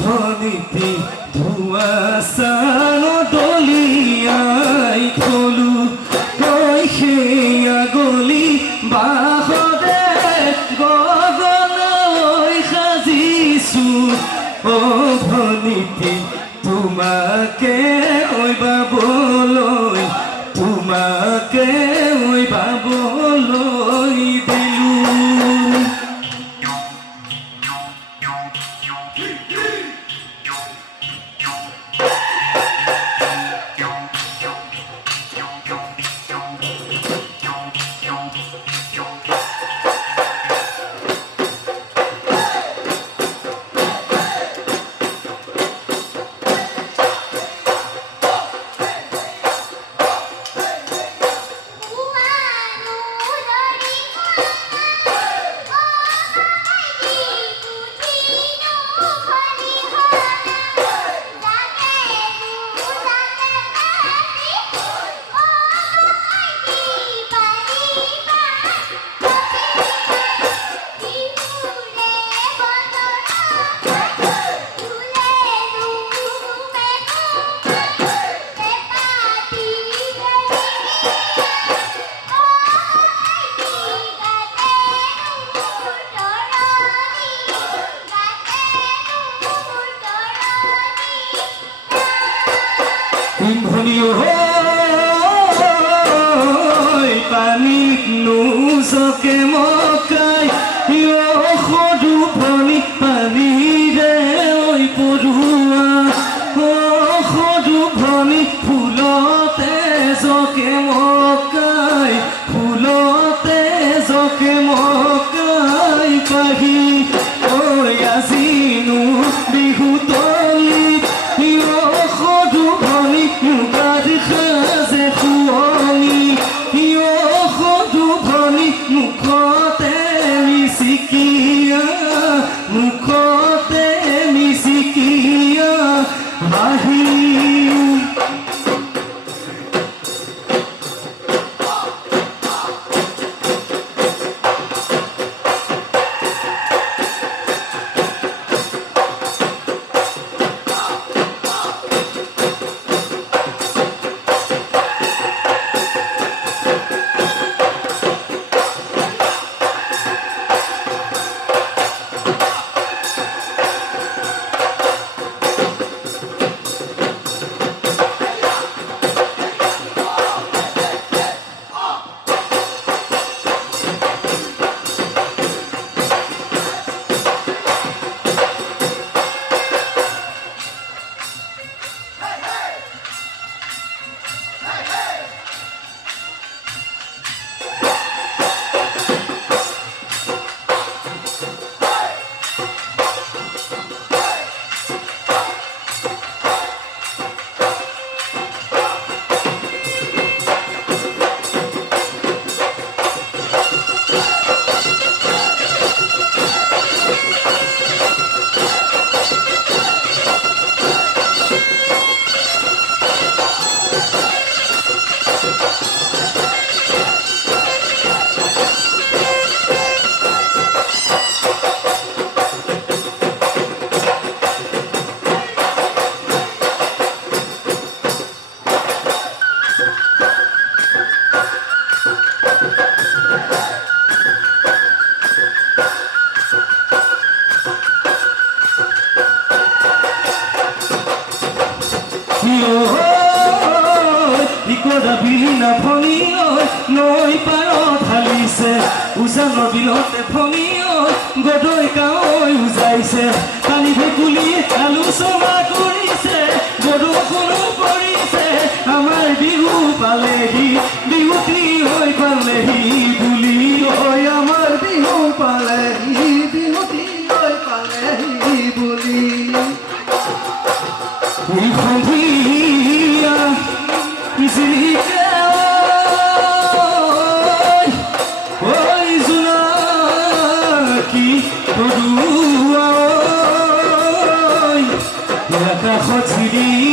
ভনিতি ধোঁৱা চান দলিয়াই থলো তই সেয়া গলি বাহদে গগনলৈ সাজিছো অ ভনিতি তোমাকে ঐ বাবলৈ তোমাকে ঐ বাবলৈ দিলো পানীত নোজকে মকাই সদু ভনি পানীৰে ঐ পৰুৱা সদু ভনি ফুলতে জকে মকাই ফুলতে জকে মকাই পাহি ঐ আজিনো বিহু তলিত সদু ভনি মুগাৰ সাজে শুৱনি সদু ভনি মুখতে মিচিকিয়া মুখতে মিচিকিয়া হাঁহি নৈ পাৰত হালিছে উজানৰ বিলতে ভঙি গদৈ কাৱৈ উজাইছে পানী ভেকুলি আলোচনা কৰিছে বৰষুণো পৰিছে আমাৰ বিহু পালেহি বিহুতি হৈ পালেহি বুলি হৈ আমাৰ বিহু পালেহি বিহুতি হৈ পালেহি বুলি সন্ধিয়া পিছিলিকে আকাশত চিৰি